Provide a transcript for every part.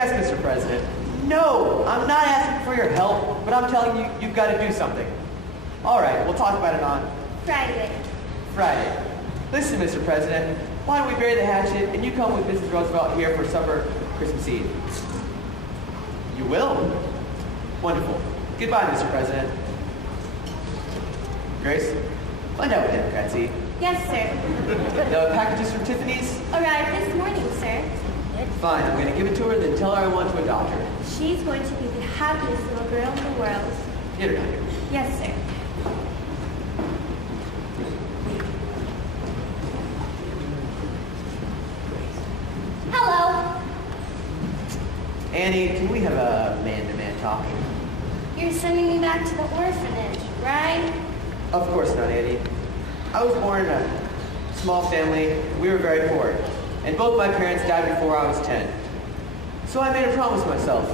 Yes, Mr. President. No, I'm not asking for your help, but I'm telling you, you've got to do something. All right, we'll talk about it on Friday. Friday. Listen, Mr. President, why don't we bury the hatchet and you come with Mrs. Roosevelt here for supper Christmas Eve? You will? Wonderful. Goodbye, Mr. President. Grace, find out what Democrats eat. Yes, sir. The packages from Tiffany's? Arrived this morning, sir. Fine, I'm going to give it to her, then tell her I want to adopt her. She's going to be the happiest little girl in the world. Get her down here. Yes, sir. Hello. Annie, can we have a man-to-man talk? You're sending me back to the orphanage, right? Of course not, Annie. I was born in a small family. We were very poor. And both my parents died before I was 10. So I made a promise to myself.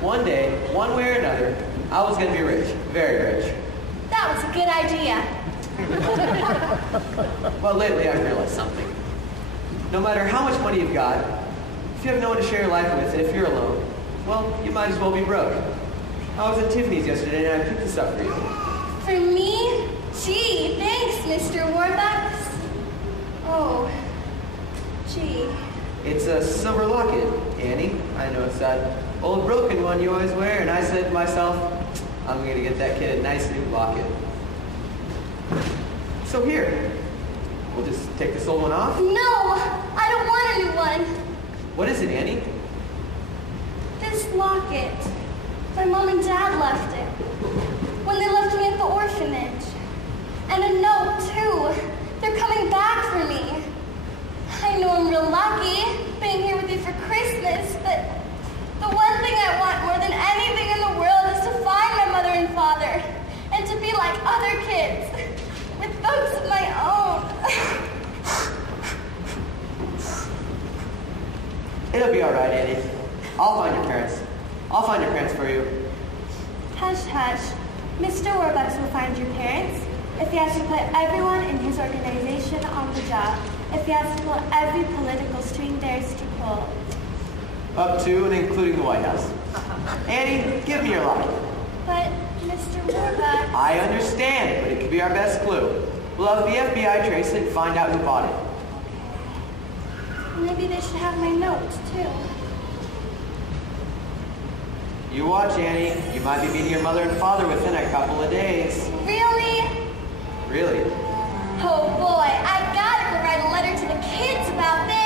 One day, one way or another, I was going to be rich. Very rich. That was a good idea. Well, lately I've realized something. No matter how much money you've got, if you have no one to share your life with, and if you're alone, well, you might as well be broke. I was at Tiffany's yesterday and I picked this up for you. For me? Gee, thanks, Mr. Warbucks. Oh, gee. It's a silver locket, Annie. I noticed that old broken one you always wear, and I said to myself, I'm going to get that kid a nice new locket. So here, we'll just take this old one off. No, I don't want a new one. What is it, Annie? This locket. My mom and dad left it when they left me at the orphanage. And a note, too. They're coming back for me. I know I'm real lucky being here with you for Christmas, but the one thing I want more than anything in the world is to find my mother and father and to be like other kids with folks of my own. It'll be all right, Annie. I'll find your parents. I'll find your parents for you. Hush, hush. Mr. Warbucks will find your parents if he has to put everyone in his organization on the job. If he has to pull every political string there is to pull. Up to and including the White House. Annie, give me your locket. But, Mr. Warbucks... I understand, but it could be our best clue. We'll have the FBI trace it and find out who bought it. Maybe they should have my note, too. You watch, Annie. You might be meeting your mother and father within a couple of days. Really? Really? Oh boy, I gotta go write a letter to the kids about this.